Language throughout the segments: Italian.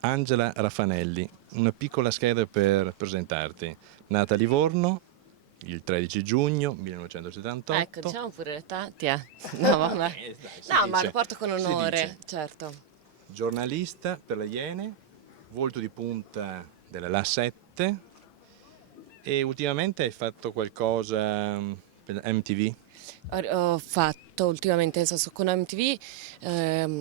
Angela Raffanelli, una piccola scheda per presentarti. Nata a Livorno il 13 giugno Ecco, 1978. diciamo pure l'età, ti è. No, vabbè. Dai, si No, ma lo dice, porto con si dice. onore, certo. Giornalista per le Iene, volto di punta della La 7 e ultimamente hai fatto qualcosa per MTV? Ho fatto ultimamente, nel senso, con MTV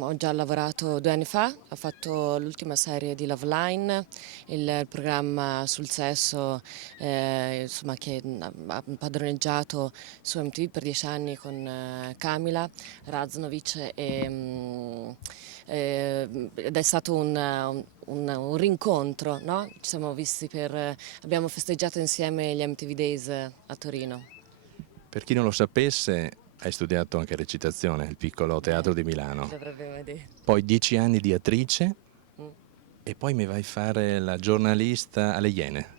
ho già lavorato 2 anni fa, ho fatto l'ultima serie di Love Line, il programma sul sesso, insomma, che ha padroneggiato su MTV per 10 anni con Kamila Raznovic ed è stato un rincontro, no? Ci siamo visti abbiamo festeggiato insieme gli MTV Days a Torino. Per chi non lo sapesse, hai studiato anche recitazione al Piccolo Teatro di Chi Milano, l'avrebbe mai detto? poi 10 anni di attrice Mm. e poi mi vai a fare la giornalista alle Iene.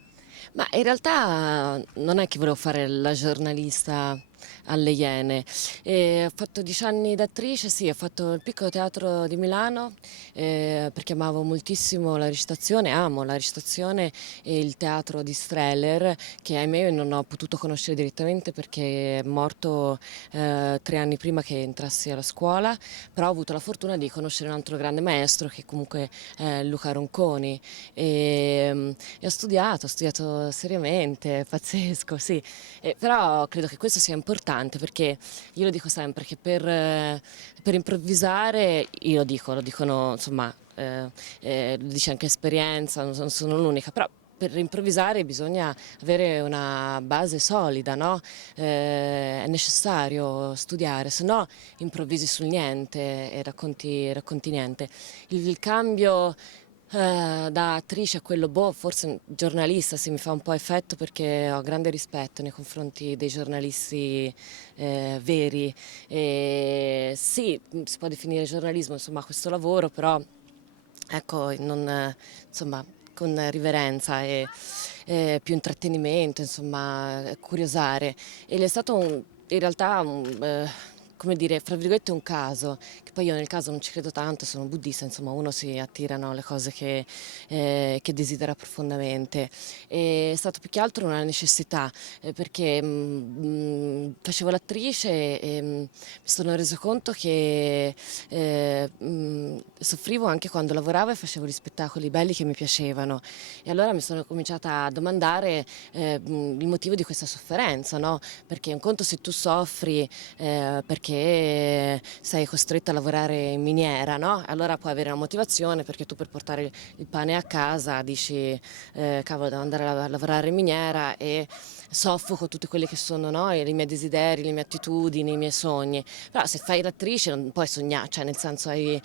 Ma in realtà non è che volevo fare la giornalista alle Iene. Ho fatto 10 anni d'attrice, sì, ho fatto il Piccolo Teatro di Milano perché amavo moltissimo la recitazione, amo la recitazione e il teatro di Streller, che ahimè non ho potuto conoscere direttamente perché è morto 3 anni prima che entrassi alla scuola, però ho avuto la fortuna di conoscere un altro grande maestro che comunque è Luca Ronconi e ho studiato seriamente, pazzesco, sì. Però credo che questo sia importante perché io lo dico sempre che per improvvisare, io lo dico, lo dicono insomma, lo dice anche esperienza, non sono l'unica, però per improvvisare bisogna avere una base solida, no? È necessario studiare, se no improvvisi sul niente e racconti niente. Il cambio da attrice a quello, boh, forse giornalista sì, mi fa un po' effetto perché ho grande rispetto nei confronti dei giornalisti veri. E sì, si può definire giornalismo, insomma, questo lavoro, però ecco, non, insomma, con riverenza e più intrattenimento, insomma, curiosare. Ed è stato in realtà come dire, fra virgolette un caso, che poi io nel caso non ci credo tanto, sono buddista, insomma uno si attirano le cose che desidera profondamente. È stato più che altro una necessità, perché facevo l'attrice e mi sono reso conto che soffrivo anche quando lavoravo e facevo gli spettacoli belli che mi piacevano e allora mi sono cominciata a domandare il motivo di questa sofferenza, no? Perché un conto se tu soffri perché sei costretto a lavorare in miniera, no? Allora puoi avere una motivazione perché tu per portare il pane a casa dici cavolo devo andare a lavorare in miniera e soffoco tutti quelli che sono, no? I miei desideri, le mie attitudini, i miei sogni. Però se fai l'attrice non puoi sognare, cioè nel senso hai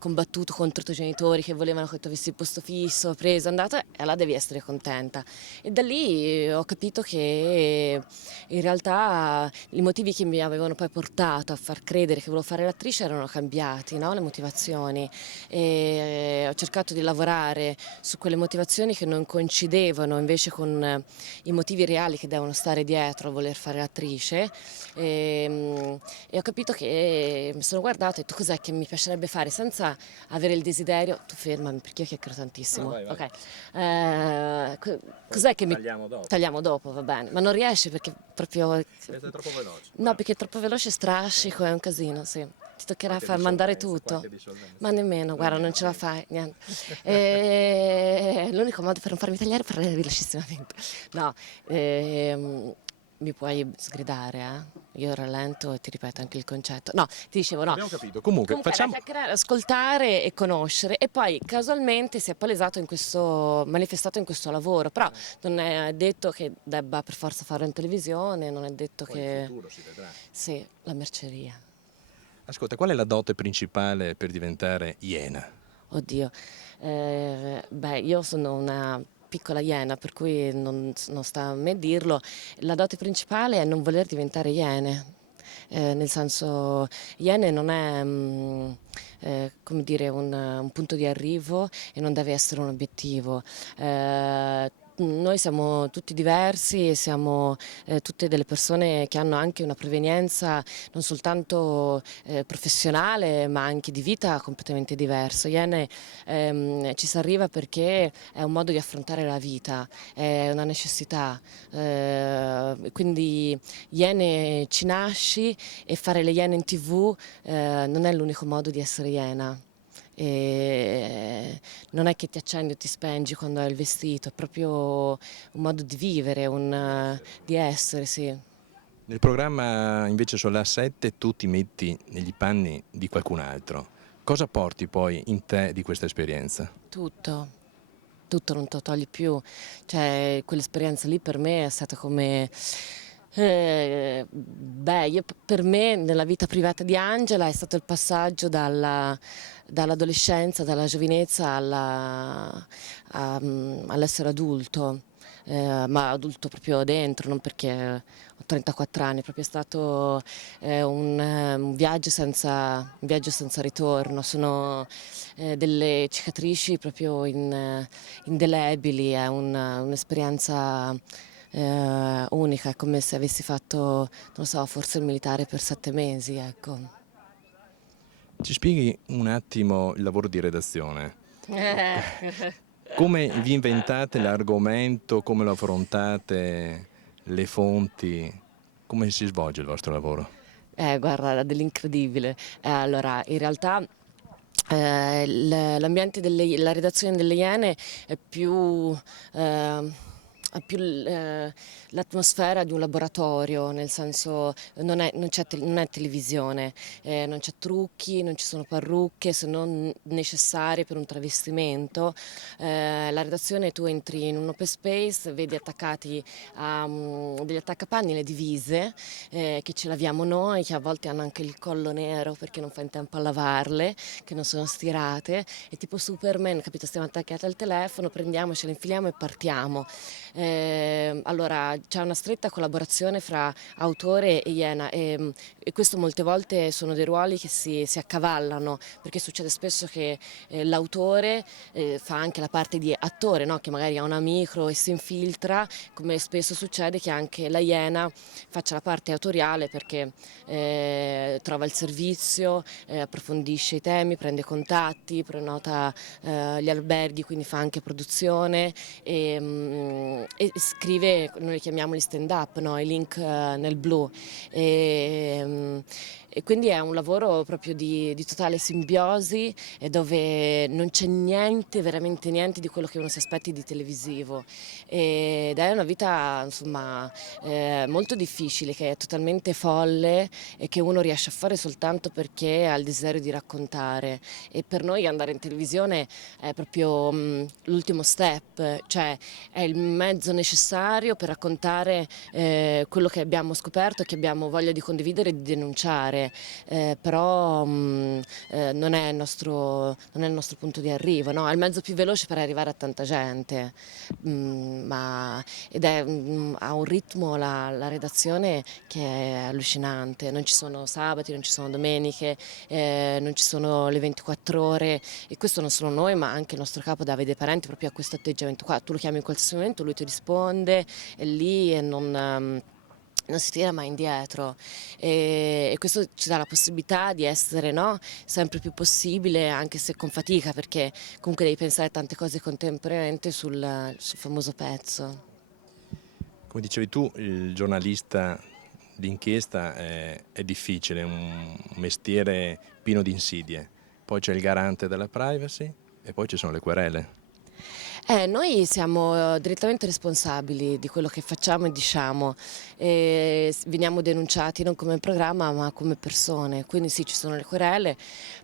combattuto contro i tuoi genitori che volevano che tu avessi il posto fisso, preso, andato e allora devi essere contenta. E da lì ho capito che in realtà i motivi che mi avevano poi portato a far credere che volevo fare l'attrice erano cambiati, no? Le motivazioni. E ho cercato di lavorare su quelle motivazioni che non coincidevano invece con i motivi reali che devono stare dietro a voler fare l'attrice e ho capito che mi sono guardata e ho detto cos'è che mi piacerebbe fare senza avere il desiderio, tu fermami perché io chiacchiero No, tantissimo, vai, vai. ok. Poi Cos'è che mi... tagliamo dopo. Tagliamo dopo, va bene, ma non riesce perché proprio... Siete troppo veloci. No, perché è troppo veloce, strascico, è un casino, sì. Ti toccherà Qualche far mandare dissolvenza, tutto. qualche dissolvenza. Ma nemmeno, guarda, non Nemmeno, ce la niente. fai, niente. L'unico modo per non farmi tagliare è parlare velocissimamente. No, mi puoi sgridare, eh? Io rallento e ti ripeto anche il concetto. No, ti dicevo no. Abbiamo capito. Comunque, Comunque era facciamo... chiacchierare, ascoltare e conoscere e poi casualmente si è palesato in questo, manifestato in questo lavoro, però non è detto che debba per forza farlo in televisione, non è detto Poi in che... futuro si vedrà. Sì, la merceria. Ascolta, qual è la dote principale per diventare Iena? Oddio, beh, io sono una piccola iena, per cui non sta a me dirlo. La dote principale è non voler diventare iene. Nel senso, iene non è come dire, un punto di arrivo e non deve essere un obiettivo. noi siamo tutti diversi e siamo tutte delle persone che hanno anche una provenienza non soltanto professionale ma anche di vita completamente diverso. Iene ci si arriva perché è un modo di affrontare la vita, è una necessità. Quindi Iene ci nasci e fare le Iene in TV non è l'unico modo di essere Iena. E non è che ti accendi o ti spengi quando hai il vestito, è proprio un modo di vivere, di essere, sì. Nel programma invece sulla 7 tu ti metti negli panni di qualcun altro. Cosa porti poi in te di questa esperienza? Tutto, tutto non te lo togli più. Cioè, quell'esperienza lì per me è stata come... per me nella vita privata di Angela è stato il passaggio dall'adolescenza, dalla giovinezza all'essere adulto, ma adulto proprio dentro, non perché ho 34 anni, è proprio stato un viaggio senza ritorno. Sono delle cicatrici proprio indelebili, è un'esperienza unica, è come se avessi fatto, non lo so, forse il militare per 7 mesi, ecco. Ci spieghi un attimo il lavoro di redazione? Come vi inventate l'argomento, come lo affrontate, le fonti, come si svolge il vostro lavoro? Guarda, dell'incredibile. Allora, in realtà la redazione delle Iene è eh, ha più l'atmosfera di un laboratorio, nel senso non è televisione, non c'è trucchi, non ci sono parrucche se non necessarie per un travestimento. La redazione tu entri in un open space, vedi attaccati a degli attaccapanni le divise che ce laviamo noi, che a volte hanno anche il collo nero perché non fa in tempo a lavarle, che non sono stirate, è tipo Superman, capito? Stiamo attaccati al telefono, prendiamo, ce le infiliamo e partiamo. Allora c'è una stretta collaborazione fra autore e Iena e questo molte volte sono dei ruoli che si accavallano, perché succede spesso che l'autore fa anche la parte di attore, no? Che magari ha una micro e si infiltra, come spesso succede che anche la Iena faccia la parte autoriale perché trova il servizio, approfondisce i temi, prende contatti, prenota gli alberghi, quindi fa anche produzione e scrive, noi li chiamiamo gli stand up, no? I link nel blu. E, mm, e quindi è un lavoro proprio di totale simbiosi e dove non c'è niente, veramente niente di quello che uno si aspetti di televisivo. Ed è una vita, insomma, molto difficile, che è totalmente folle e che uno riesce a fare soltanto perché ha il desiderio di raccontare. E per noi andare in televisione è proprio l'ultimo step, cioè è il mezzo necessario per raccontare quello che abbiamo scoperto e che abbiamo voglia di condividere e di denunciare, però non è il nostro punto di arrivo, no? È il mezzo più veloce per arrivare a tanta gente. Ed è, ha un ritmo la redazione che è allucinante, non ci sono sabati, non ci sono domeniche, non ci sono le 24 ore e questo non solo noi ma anche il nostro capo Davide Parenti proprio ha questo atteggiamento qua, tu lo chiami in qualsiasi momento, lui ti risponde, è lì e non si tira mai indietro e questo ci dà la possibilità di essere, no, sempre più possibile anche se con fatica perché comunque devi pensare a tante cose contemporaneamente sul famoso pezzo. Come dicevi tu, il giornalista d'inchiesta è difficile, è un mestiere pieno di insidie. Poi c'è il garante della privacy e poi ci sono le querele. Noi siamo direttamente responsabili di quello che facciamo e diciamo, e veniamo denunciati non come programma ma come persone, quindi sì ci sono le querele,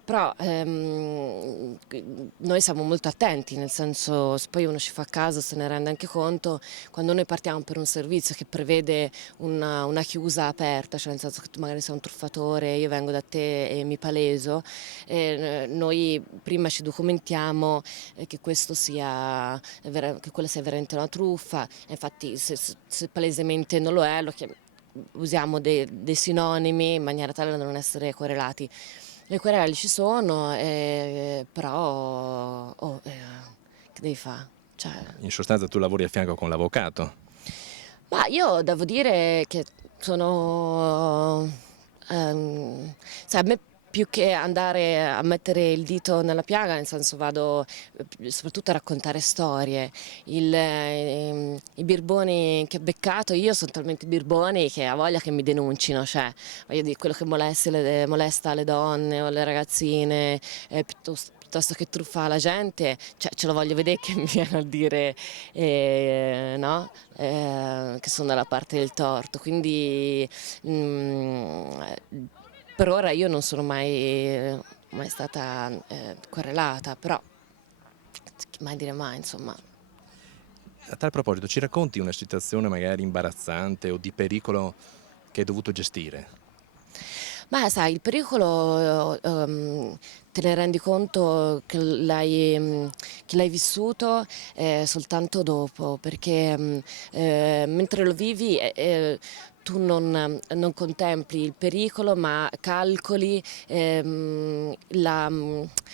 però noi siamo molto attenti, nel senso se poi uno ci fa caso se ne rende anche conto, quando noi partiamo per un servizio che prevede una chiusa aperta, cioè nel senso che tu magari sei un truffatore, io vengo da te e mi paleso, noi prima ci documentiamo che questo sia che quella sia veramente una truffa, infatti se palesemente non lo è usiamo dei sinonimi in maniera tale da non essere correlati. Le querele ci sono, però che devi fare? Cioè, In sostanza tu lavori a fianco con l'avvocato. ma io devo dire che sono, sai, a me più che andare a mettere il dito nella piaga, nel senso vado soprattutto a raccontare storie. I birboni che ho beccato io sono talmente birboni che ha voglia che mi denuncino, cioè voglio dire, quello che molesta le donne o le ragazzine, piuttosto che truffa la gente, cioè ce lo voglio vedere che mi viene a dire no? Che sono dalla parte del torto. Quindi mm, per ora io non sono mai stata querelata, però mai dire mai, insomma. A tal proposito, ci racconti una situazione magari imbarazzante o di pericolo che hai dovuto gestire? Ma sai, il pericolo te ne rendi conto che l'hai vissuto soltanto dopo, perché mentre lo vivi tu non contempli il pericolo, ma calcoli la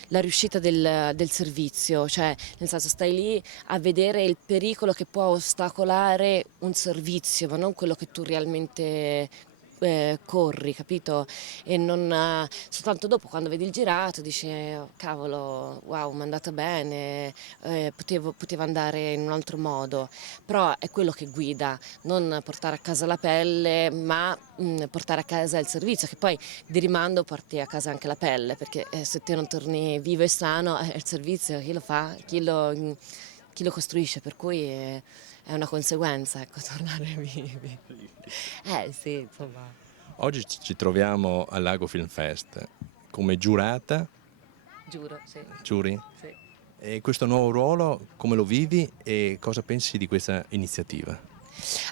riuscita del servizio, cioè nel senso stai lì a vedere il pericolo che può ostacolare un servizio, ma non quello che tu realmente corri, capito? E non soltanto dopo, quando vedi il girato, dici "Oh, cavolo, wow, mi è andata bene, poteva andare in un altro modo", però è quello che guida, non portare a casa la pelle, ma portare a casa il servizio, che poi di rimando porti a casa anche la pelle, perché se te non torni vivo e sano, il servizio chi lo fa? Chi lo costruisce? Per cui è una conseguenza, ecco, tornare vivi. Sì, insomma. Oggi ci troviamo al Lago Film Fest come giurata, Giuro, sì, giuri, sì. e questo nuovo ruolo come lo vivi e cosa pensi di questa iniziativa?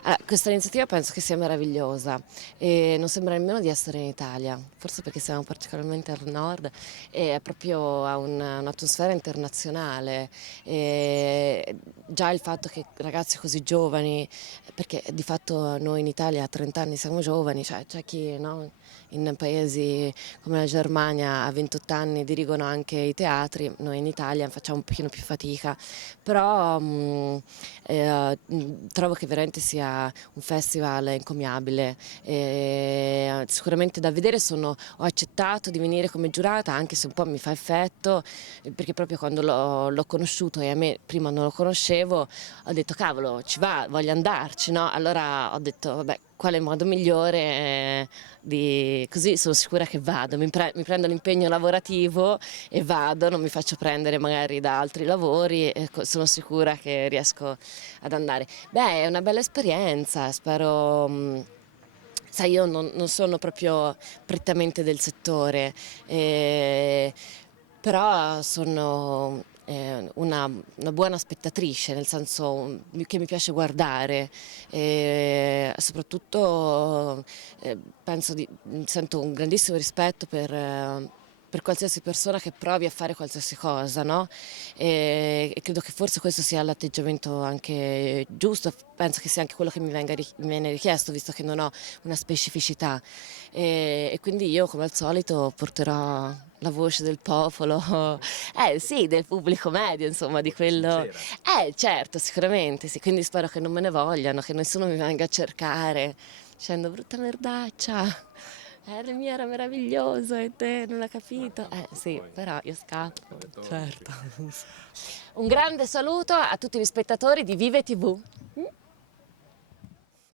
Allora, questa iniziativa penso che sia meravigliosa e non sembra nemmeno di essere in Italia, forse perché siamo particolarmente al nord e è proprio ha un'atmosfera internazionale. E già il fatto che ragazzi così giovani, perché di fatto noi in Italia a 30 anni siamo giovani, cioè c'è chi no, in paesi come la Germania a 28 anni dirigono anche i teatri, noi in Italia facciamo un pochino più fatica, però trovo che veramente sia un festival encomiabile. Sicuramente da vedere ho accettato di venire come giurata, anche se un po' mi fa effetto, perché proprio quando l'ho conosciuto e a me prima non lo conoscevo, ho detto cavolo, ci va, voglio andarci, no? Allora ho detto vabbè, quale modo migliore così sono sicura che vado, mi prendo l'impegno lavorativo e vado, non mi faccio prendere magari da altri lavori e sono sicura che riesco ad andare. Beh, è una bella esperienza, spero. Sai, io non sono proprio prettamente del settore, però sono una buona spettatrice, nel senso che mi piace guardare, soprattutto sento un grandissimo rispetto per qualsiasi persona che provi a fare qualsiasi cosa, no? E credo che forse questo sia l'atteggiamento anche giusto, penso che sia anche quello che mi viene richiesto, visto che non ho una specificità. E quindi io, come al solito, porterò la voce del popolo, sì, del pubblico medio, insomma, di quello. Sincera. Certo, sicuramente, sì, quindi spero che non me ne vogliano, che nessuno mi venga a cercare dicendo brutta merdaccia. Il mio era meraviglioso e te non l'ha capito. Sì, però io scappo, certo. Un grande saluto a tutti gli spettatori di Vive TV.